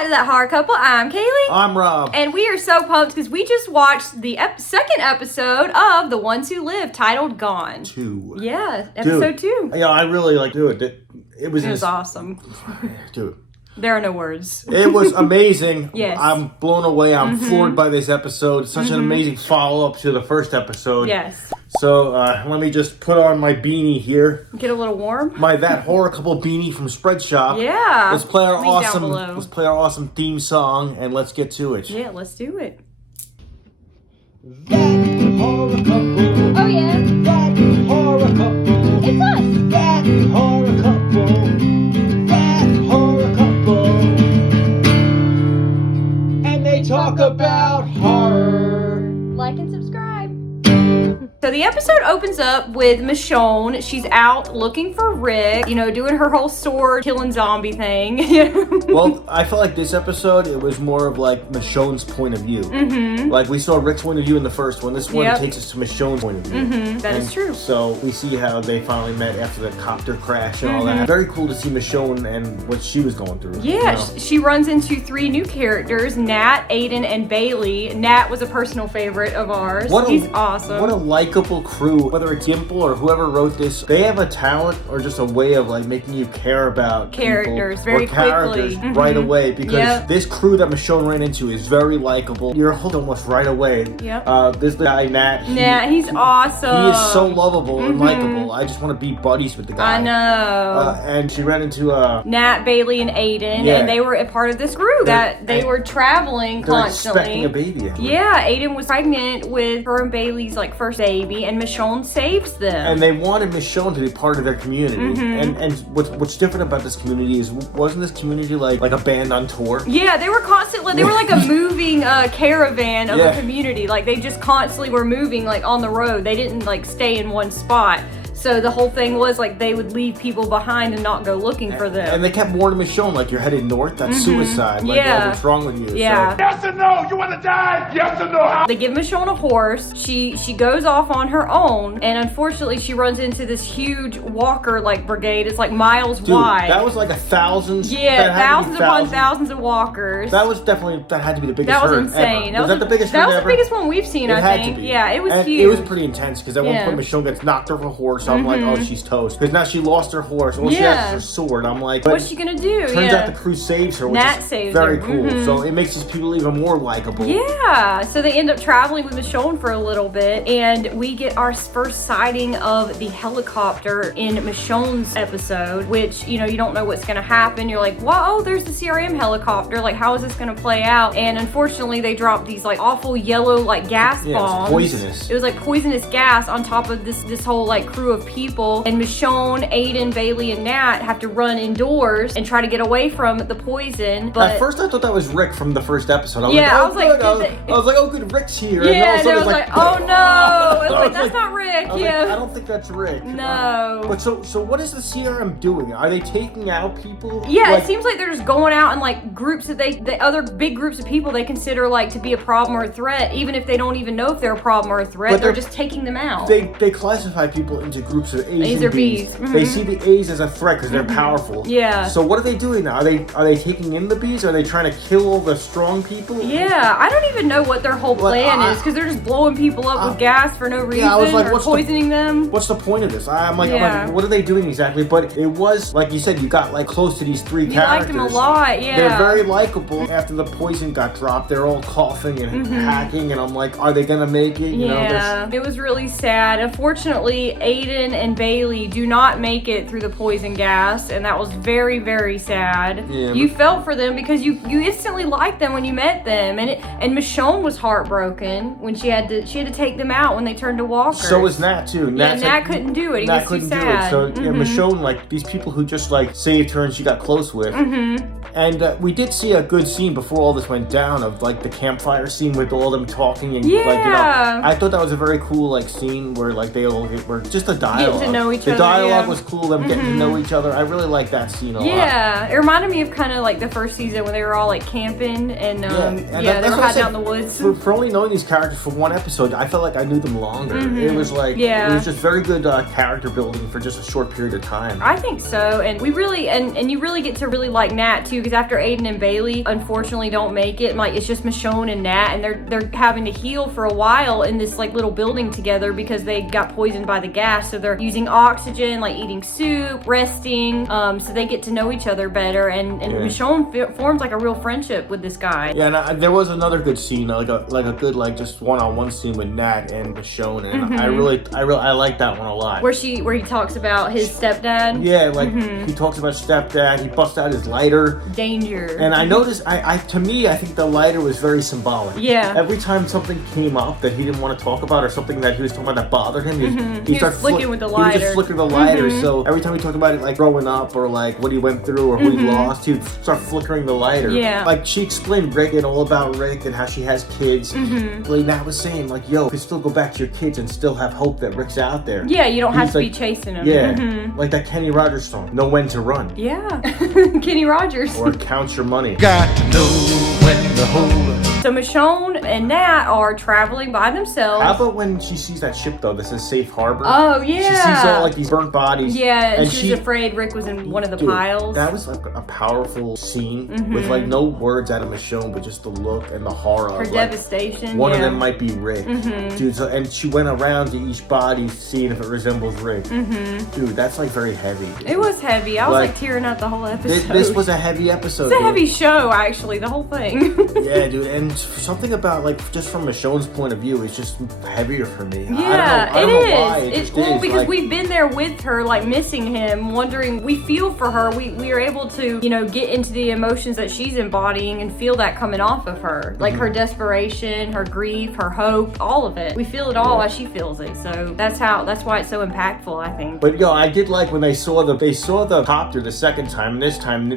back to That Horror Couple. I'm Kaylee. I'm Rob. And we are so pumped because we just watched the second episode of The Ones Who Live, titled Gone. 2. Yeah, episode 2. Yeah, I really like it. It was awesome. Dude. There are no words. It was amazing. Yes. I'm blown away. I'm floored by this episode. Such an amazing follow-up to the first episode. Yes. So, let me just put on my beanie here. Get a little warm. My That Horror Couple beanie from Spread Shop. Yeah. Let's play our Link down below. Let's play our awesome theme song and let's get to it. Yeah, let's do it. That Horror Couple. Oh, yeah. That Horror Couple. It's us. That Horror Couple. That Horror Couple. And they talk about horror. Like and subscribe. So the episode opens up with Michonne. She's out looking for Rick, doing her whole sword killing zombie thing. Well, I felt like this episode, it was more of like Michonne's point of view. Mm-hmm. Like we saw Rick's point of view in the first one. This one takes us to Michonne's point of view. Mm-hmm. That is true. So we see how they finally met after the copter crash and all that. Very cool to see Michonne and what she was going through. Yeah, she runs into 3 new characters, Nat, Aiden, and Bailey. Nat was a personal favorite of ours. He's awesome. What a likable crew. Whether it's Gimple or whoever wrote this, they have a talent or just a way of like making you care about characters people very or characters quickly. Right away, because this crew that Michonne ran into is very likable. You're hooked almost right away. Yep. This guy Nat. He's awesome. He is so lovable and likable. I just want to be buddies with the guy. I know. And she ran into Nat, Bailey, and Aiden, and they were a part of this crew that they were traveling constantly. Expecting a baby. Yeah, Aiden was pregnant with her and Bailey's first baby, and Michonne saves them. And they wanted Michonne to be part of their community. And what's different about this community is, wasn't this community like a band on tour? Yeah, they were constantly, they were like a moving caravan of a community. Like they just constantly were moving on the road. They didn't stay in one spot. So the whole thing was they would leave people behind and not go looking for them. And they kept warning Michonne, you're headed north, that's suicide. What's wrong with you? Yeah. So. Yes or no? You want to die? Yes or no? They give Michonne a horse. She goes off on her own, and unfortunately she runs into this huge walker brigade. It's miles wide. That was 1,000. Yeah, thousands upon thousands of walkers. That had to be the biggest That was herd insane. Ever. Was that the biggest That herd was ever? the biggest one we've seen, I think. Yeah, it was huge. It was pretty intense because at one point Michonne gets knocked off a horse. I'm like, oh, she's toast. Because now she lost her horse. All she has is her sword. I'm like, what's she gonna do? Turns out the crew saves her, which Nat is saves very her. cool. So it makes these people even more likable. Yeah. So they end up traveling with Michonne for a little bit, and we get our first sighting of the helicopter in Michonne's episode, which, you don't know what's gonna happen. You're like, whoa, there's the CRM helicopter. How is this gonna play out? And unfortunately, they dropped these awful yellow gas bombs. It was poisonous. It was poisonous gas on top of this whole crew of people. And Michonne, Aiden, Bailey, and Nat have to run indoors and try to get away from the poison. But at first, I thought that was Rick from the first episode. I was like, oh, good, Rick's here. Yeah, and I was like, oh no, that's not Rick. I don't think that's Rick. No. But so what is the CRM doing? Are they taking out people? Yeah, it seems like they're just going out in groups that the other big groups of people they consider to be a problem or a threat, even if they don't even know if they're a problem or a threat. But they're just taking them out. They classify people into groups of A's and B's. They see the A's as a threat because they're powerful. Yeah. So what are they doing now? Are they taking in the B's? Are they trying to kill all the strong people? Yeah, I don't even know what their whole plan is, because they're just blowing people up with gas for no reason, or poisoning them. What's the point of this? I'm like, what are they doing exactly? But it was, like you said, you got close to these 3 characters. You liked them a lot, yeah. They're very likable. After the poison got dropped, they're all coughing and hacking, and I'm like, are they gonna make it? It was really sad. Unfortunately, Aiden and Bailey do not make it through the poison gas, and that was very, very sad. Yeah, you felt for them because you instantly liked them when you met them, and Michonne was heartbroken when she had to take them out when they turned to walkers. So was Nat too. Nat couldn't do it. He was too sad. So Michonne, these people who just saved her and she got close with. And we did see a good scene before all this went down of the campfire scene with all them talking and I thought that was a very cool scene where they all were just a dialogue. Getting to know each other. The dialogue was cool. Them getting to know each other. I really like that scene a lot. Yeah, it reminded me of kind of like the first season when they were all like camping and they were hiding out in the woods. For only knowing these characters for one episode, I felt like I knew them longer. It was like it was just very good character building for just a short period of time. I think so, and we really and you really get to really like Nat too, because after Aiden and Bailey unfortunately don't make it, like it's just Michonne and Nat, and they're having to heal for a while in this like little building together because they got poisoned by the gas, so they're using oxygen, like eating soup, resting, so they get to know each other better, and Michonne forms like a real friendship with this guy. Yeah, and there was another good scene, like a good like just one-on-one scene with Nat and Michonne, and I like that one a lot. Where he talks about his stepdad. Yeah, like he talks about stepdad. He busts out his lighter. Danger. And I noticed, I think the lighter was very symbolic. Yeah. Every time something came up that he didn't want to talk about, or something that he was talking about that bothered him, he started flicking with the lighter. He would just flicker the lighter. So every time he talked about it, like growing up, or like what he went through, or who he lost, he'd start flickering the lighter. Yeah. Like she explained Rick and all about Rick and how she has kids. Like Nat was saying, like, yo, you can still go back to your kids and still have hope that Rick's out there. Yeah, you don't have to be chasing him. Yeah, like that Kenny Rogers song, Know When to Run. Yeah, Kenny Rogers. Or Count Your Money. Got to know when to hold up. So Michonne and Nat are traveling by themselves. How about when she sees that ship though that says Safe Harbor? Oh yeah. She sees all like these burnt bodies. Yeah, and she was afraid Rick was in one of the piles. That was like a powerful scene with like no words out of Michonne, but just the look and the horror. Her of, devastation. Like, one of them might be Rick. Dude, so, and she went around to each body seeing if it resembles Rick. Dude, that's like very heavy. It was heavy. I was like tearing out the whole episode. This was a heavy episode. It's a heavy show, actually, the whole thing. Yeah, dude, and something about like just from Michonne's point of view, it's just heavier for me. Yeah, I don't know why. It just is. Because like, we've been there with her, like missing him, wondering. We feel for her. We are able to, get into the emotions that she's embodying and feel that coming off of her, like her desperation, her grief, her hope, all of it. We feel it all as she feels it. So that's why it's so impactful, I think. But I did like when they saw the copter the second time, and this time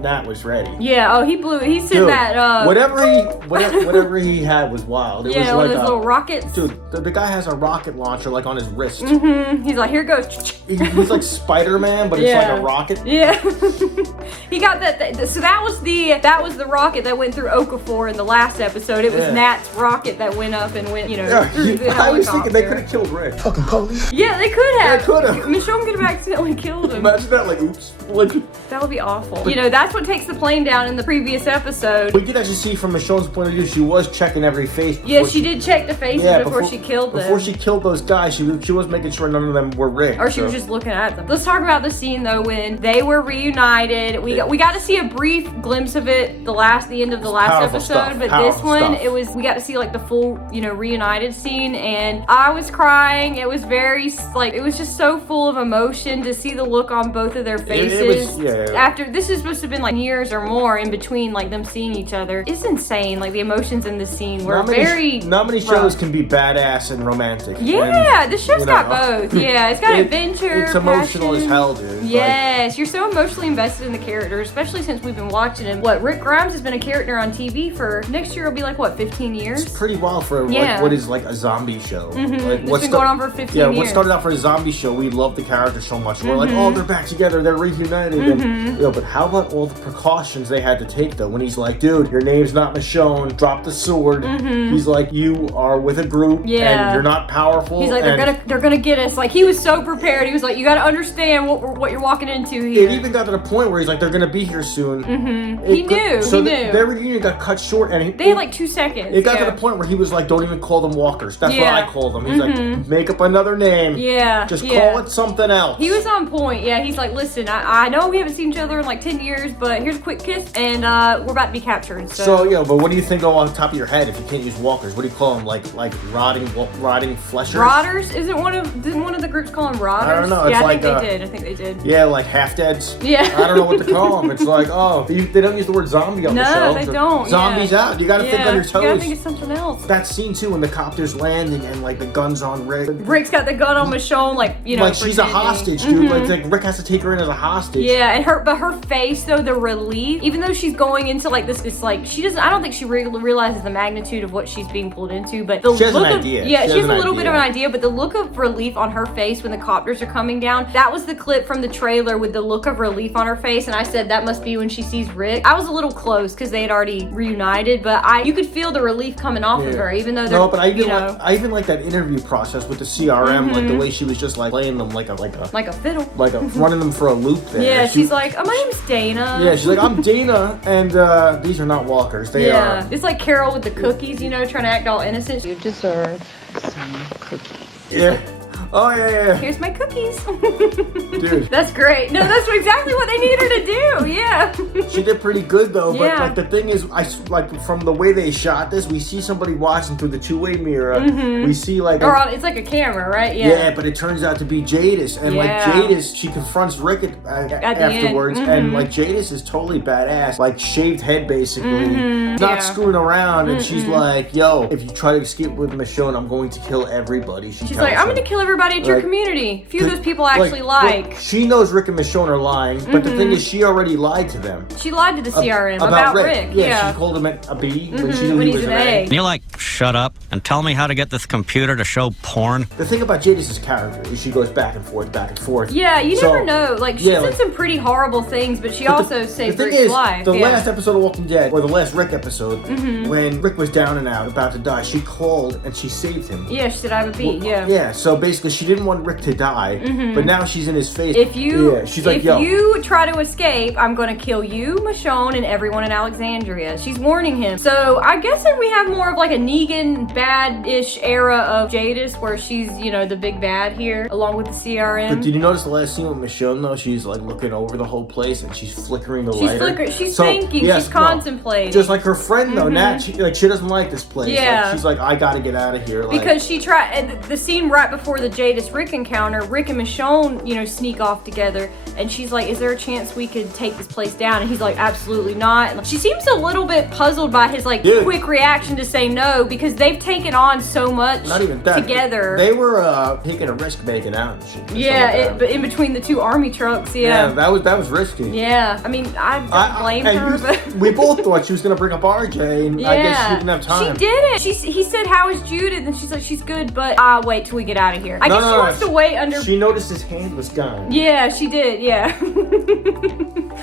Nat was ready. Yeah. Oh, he blew. He said Dude, that. Whatever he had was wild. It was one like of those little rockets. Dude, the guy has a rocket launcher like on his wrist. He's like, here goes. He's like Spider-Man, but it's like a rocket. Yeah. He got that. So that was the rocket that went through Okafor in the last episode. It was Nat's rocket that went up and went, through the helicopter. I was thinking they could have killed Rick. Fucking police. Yeah, they could have. They could have. Michonne could have accidentally killed him. Imagine that, like, oops. That would be awful. That's what takes the plane down in the previous episode. We did actually see from Michonne's point of view, she was checking every face. Yeah, she did check the faces before she killed them. Before she killed those guys, she was making sure none of them were Rick. Or she was just looking at them. Let's talk about the scene though when they were reunited. We got to see a brief glimpse of it the end of the last episode, but this one we got to see like the full reunited scene, and I was crying. It was very it was just so full of emotion to see the look on both of their faces. After this is supposed to have been like years or more in between like them seeing each other. It's insane. Like the emotions in this scene were not many shows can be badass and romantic. Yeah, this show's got both. Yeah, it's got adventure. It's emotional as hell, dude. Yes, you're so emotionally invested in the character, especially since we've been watching him. Rick Grimes has been a character on TV for next year. It'll be like 15 years. It's pretty wild for like what is like a zombie show. Like it's been going on for 15 years. Yeah, what started out for a zombie show, we love the character so much. We're like, oh, they're back together, they're reunited. And, but how about all the precautions they had to take though? When he's like, dude, your name's not Michonne, drop the sword. He's like, you are with a group, and you're not powerful. He's like, they're gonna get us. Like he was so prepared. He was like, you got to understand what you're walking into here. It even got to the point where he's like, they're gonna be here soon. He knew. So their reunion got cut short, and they had like 2 seconds. It got to the point where he was like, don't even call them walkers. That's what I call them. He's like, make up another name. Yeah. Just call it something else. He was on point. Yeah, he's like, listen, I know we haven't seen each other in like 10 years, but here's a quick kiss, and we're about to be captured. So but what do you think on top of your head if you can't use walkers? What do you call them? Like rotting fleshers? Rotters? Didn't one of the groups call them rotters? I don't know. Yeah, it's I think they did. Yeah, like half-deads. Yeah. I don't know what to call them. It's like, they don't use the word zombie on the show. No, they don't. Zombies out. You gotta think on your toes. You gotta think of something else. That scene too when the copter's landing and like the gun's on Rick. Rick's got the gun on Michonne, like she's a hostage, dude. Like Rick has to take her in as a hostage. Yeah, and her face though, the relief, even though she's going into like this like she doesn't. I don't think she she realizes the magnitude of what she's being pulled into, but the she has look an of, idea. Yeah, she has a little idea. bit of an idea, but the look of relief on her face when the copters are coming down, that was the clip from the trailer with the look of relief on her face, and I said that must be when she sees Rick. I was a little close because they had already reunited, but you could feel the relief coming off of her, even though they're, no, but I even like that interview process with the CRM, like the way she was just like playing them like a fiddle, like running them for a loop there. Yeah, she's like, oh, my name's Dana. Yeah, she's like, I'm Dana, and these are not walkers. They are. It's like Carol with the cookies, you know, trying to act all innocent. You deserve some cookies. Yeah. Oh, yeah. Here's my cookies. Dude. That's great. No, that's exactly what they need her to do. Yeah. She did pretty good, though. But, Yeah. like, the thing is, from the way they shot this, we see somebody watching through the two-way mirror. We see, like... It's like a camera, right? Yeah, but it turns out to be Jadis. And, like, Jadis, she confronts Rick afterwards. And, like, Jadis is totally badass. Like, shaved head, basically. Not screwing around. And she's like, yo, if you try to escape with Michonne, I'm going to kill everybody. She's like, I'm going to kill everybody at your community. Few of those people actually like. She knows Rick and Michonne are lying, but the thing is, she already lied to them. She lied to the CRM about Rick. Yeah, she called him a B when she knew he was an A. Can you, like, shut up and tell me how to get this computer to show porn? The thing about Jadis' character is she goes back and forth. Yeah, you never know. Like, she said some pretty horrible things, but she also saved Rick's life. The last episode of Walking Dead, or the last Rick episode, when Rick was down and out, about to die, she called and she saved him. Yeah, she said, I have a B, Yeah, so basically she didn't want Rick to die, but now she's in his face. If you try to escape, I'm going to kill you, Michonne, and everyone in Alexandria. She's warning him. So I guess that we have more of like a Negan bad-ish era of Jadis, where she's, the big bad here, along with the CRM. But did you notice the last scene with Michonne, though? She's like looking over the whole place and she's flickering the lighter. She's thinking. She's contemplating. Just like her friend, though, Nat, she doesn't like this place. Yeah. Like, she's like, I gotta get out of here. Because she tried, and the scene right before the Jadis Rick encounter, Rick and Michonne, sneak off together, and she's like, is there a chance we could take this place down? And he's like, absolutely not. And she seems a little bit puzzled by his quick reaction to say no, because they've taken on so much together. They were taking a risk making out and shit. But in between the two army trucks, Yeah, that was risky. Yeah, I mean, I don't blame her. But we both thought she was gonna bring up RJ, and I guess she didn't have time. She didn't. He said, how is Judith? And she's like, she's good, but I'll wait till we get out of here. I guess she wants to wait under... She noticed his hand was gone. Yeah, she did, yeah.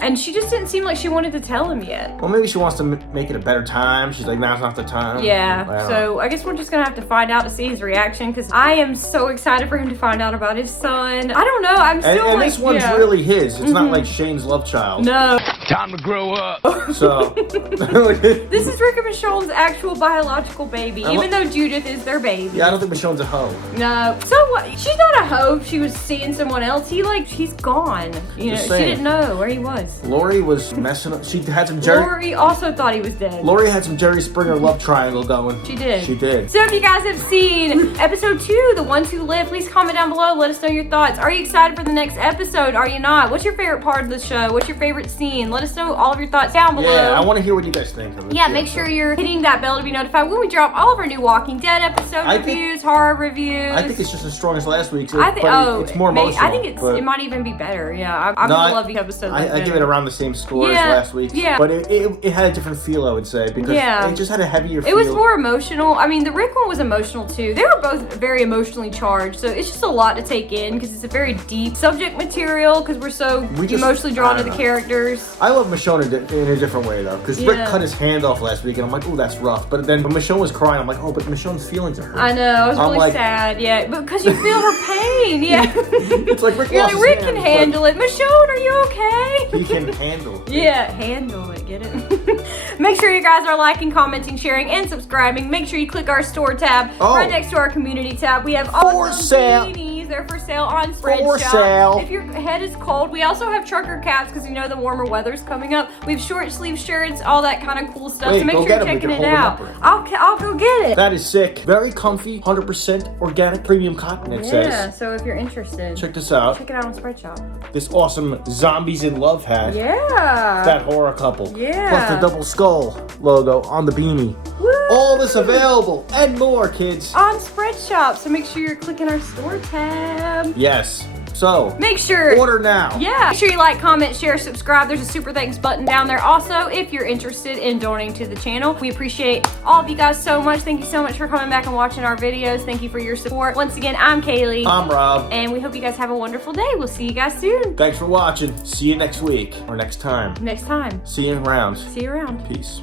And she just didn't seem like she wanted to tell him yet. Well, maybe she wants to make it a better time. She's like, now's not the time. Yeah, so I guess we're just gonna have to find out to see his reaction, because I am so excited for him to find out about his son. I don't know, I'm still and this one's really his. It's not like Shane's love child. No. Time to grow up. So. This is Rick and Michonne's actual biological baby, even though Judith is their baby. Yeah, I don't think Michonne's a hoe. No. So what? She's not a hoe if she was seeing someone else. He's gone. She didn't know where he was. Lori was messing up. She had some Lori also thought he was dead. Lori had some Jerry Springer love triangle going. She did. She did. So if you guys have seen episode 2, The Ones Who Live, please comment down below. Let us know your thoughts. Are you excited for the next episode? Are you not? What's your favorite part of the show? What's your favorite scene? Let us know all of your thoughts down below. Yeah, I want to hear what you guys think of it. Yeah, make sure you're hitting that bell to be notified when we drop all of our new Walking Dead episode reviews, horror reviews. I think it's just as strong as last week's. It's more emotional. I think it might might even be better. Yeah, I love the episode. I give it around the same score as last week. Yeah, but it had a different feel, I would say, because it just had a heavier feel. It was more emotional. I mean, the Rick one was emotional too. They were both very emotionally charged, so it's just a lot to take in because it's a very deep subject material because we're so emotionally drawn to the characters. I love Michonne in a different way though, because Rick cut his hand off last week, and I'm like, oh, that's rough. But then when Michonne was crying, I'm like, oh, but Michonne's feelings are hurt. I know, I was really sad. Yeah, because you feel her pain. Yeah, it's like Rick. You're like, Rick can handle it. Michonne, are you okay? He can handle it. Yeah, handle it. Get it? Make sure you guys are liking, commenting, sharing, and subscribing. Make sure you click our store tab right next to our community tab. We have all beanies. They're for sale on Spreadshop. If your head is cold, we also have trucker caps because the warmer weather's coming up. We have short sleeve shirts, all that kind of cool stuff. So make sure you're checking it out. I'll go get it. That is sick. Very comfy, 100% organic premium cotton, it says. Yeah, so if you're interested, check this out. Check it out on Spreadshop. This awesome Zombies in Love hat. Yeah. That horror couple. Yeah. Plus the double skull logo on the beanie. Woo. All this available and more, kids. On Spreadshop. So make sure you're clicking our store tab. Yes. So make sure order now. Yeah, make sure you like, comment, share, subscribe. There's a super thanks button down there also if you're interested in donating to the channel. We appreciate all of you guys so much. Thank you so much for coming back and watching our videos. Thank you for your support. Once again, I'm Kaylee. I'm Rob. And we hope you guys have a wonderful day. We'll see you guys soon. Thanks for watching. See you next week or next time. Next time. See you around. See you around. Peace.